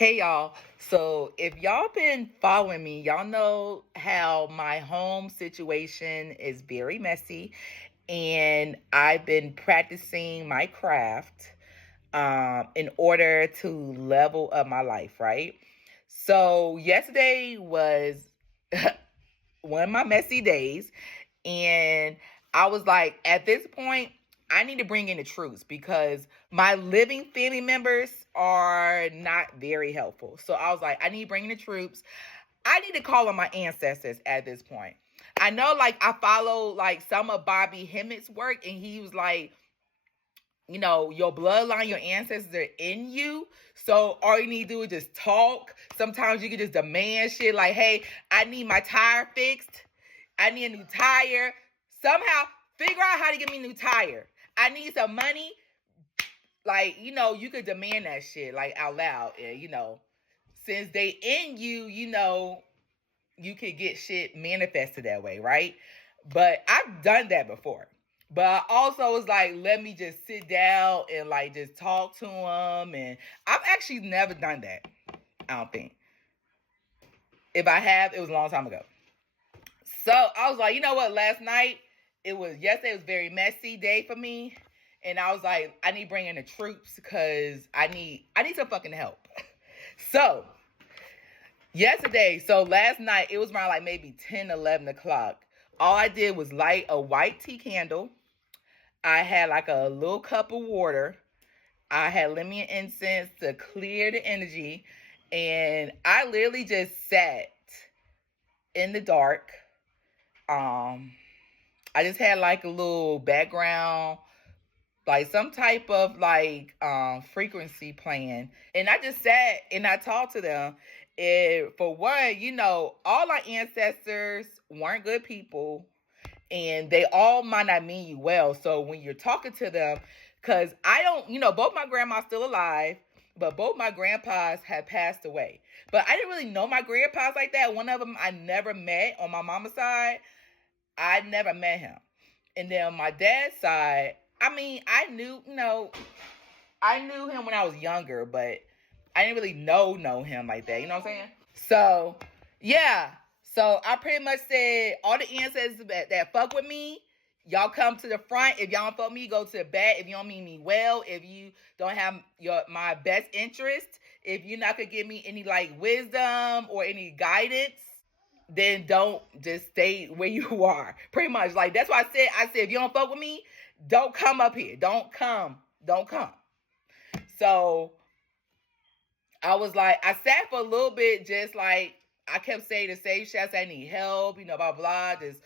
Hey y'all. So if y'all been following me, y'all know how my home situation is very messy and I've been practicing my craft in order to level up my life, right? So yesterday was one of my messy days and I was like, at this point, I need to bring in the troops because my living family members are not very helpful. So I was like, I need to bring in the troops. I need to call on my ancestors at this point. I know, like, I follow like some of Bobby Hemmitt's work, and he was like, your bloodline, your ancestors are in you. So all you need to do is just talk. Sometimes you can just demand shit like, hey, I need my tire fixed. I need a new tire. Somehow figure out how to get me a new tire. I need some money. Like, you could demand that shit like out loud. And, since they in you, you could get shit manifested that way, right? But I've done that before. But I also was like, let me just sit down and like just talk to them. And I've actually never done that. I don't think. If I have, it was a long time ago. So I was like, you know what? Yesterday was a very messy day for me. And I was like, I need to bring in the troops because I need some fucking help. So last night, it was around like maybe 10, 11 o'clock. All I did was light a white tea candle. I had like a little cup of water. I had lemon incense to clear the energy. And I literally just sat in the dark. I just had like a little background, like some type of like frequency playing. And I just sat and I talked to them. And for one, all our ancestors weren't good people and they all might not mean you well. So when you're talking to them, because I don't, both my grandma's still alive, but both my grandpas had passed away. But I didn't really know my grandpas like that. One of them I never met on my mama's side. I never met him. And then on my dad's side, I mean, I knew him when I was younger, but I didn't really know him like that. You know what I'm saying? So, yeah. So I pretty much said all the ancestors that fuck with me, y'all come to the front. If y'all don't fuck me, go to the back. If you don't mean me well, if you don't have my best interest, if you're not gonna give me any like wisdom or any guidance, then don't, just stay where you are. Pretty much, like that's why I said if you don't fuck with me, don't come up here. Don't come. So I was like, I sat for a little bit, just like I kept saying the same shit. I said I need help, blah blah. Just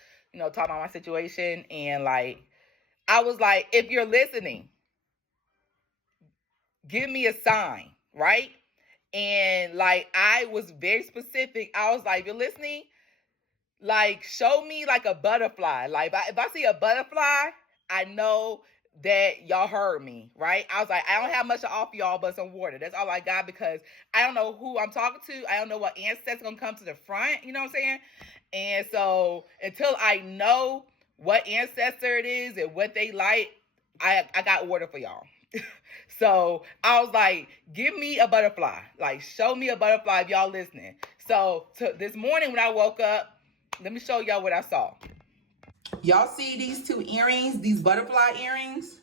talk about my situation, and like I was like, if you're listening, give me a sign, right? And like I was very specific. I was like, if you're listening, like show me like a butterfly. Like if I see a butterfly, I know that y'all heard me, right? I was like, I don't have much to offer y'all but some water. That's all I got because I don't know who I'm talking to. I don't know what ancestors gonna come to the front, you know what I'm saying? And so until I know what ancestor it is and what they like, I got water for y'all. So I was like, give me a butterfly. Like, show me a butterfly if y'all listening. So this morning when I woke up, let me show y'all what I saw. Y'all see these two earrings, these butterfly earrings?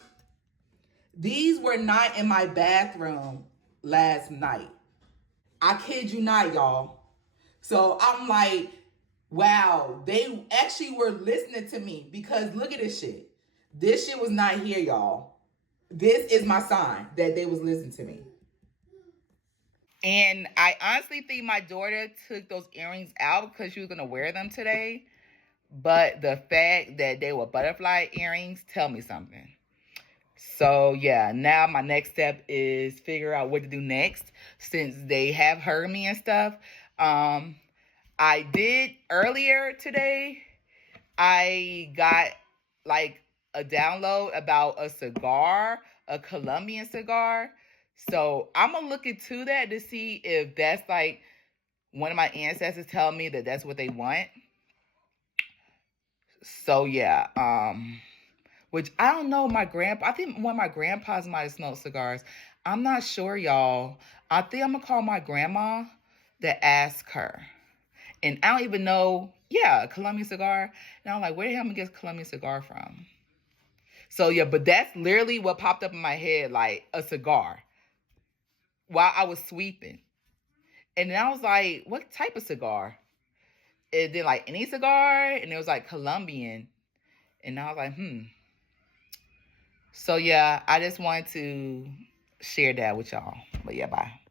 These were not in my bathroom last night. I kid you not, y'all. So I'm like, wow, they actually were listening to me because look at this shit. This shit was not here, y'all. This is my sign that they was listening to me. And I honestly think my daughter took those earrings out because she was going to wear them today. But the fact that they were butterfly earrings tell me something. So yeah, now my next step is figure out what to do next since they have heard me and stuff. I did earlier today, I got like a download about a cigar, a Colombian cigar. So I'm gonna look into that to see if that's like one of my ancestors telling me that that's what they want. So yeah, which I don't know, I think one of my grandpas might have smoked cigars. I'm not sure, y'all. I think I'm gonna call my grandma to ask her. And I don't even know, yeah, Colombian cigar. And I'm like, where the hell am I get Colombian cigar from? So yeah, but that's literally what popped up in my head, like a cigar while I was sweeping. And then I was like, what type of cigar? And then like any cigar, and it was like Colombian. And I was like, So yeah, I just wanted to share that with y'all. But yeah, bye.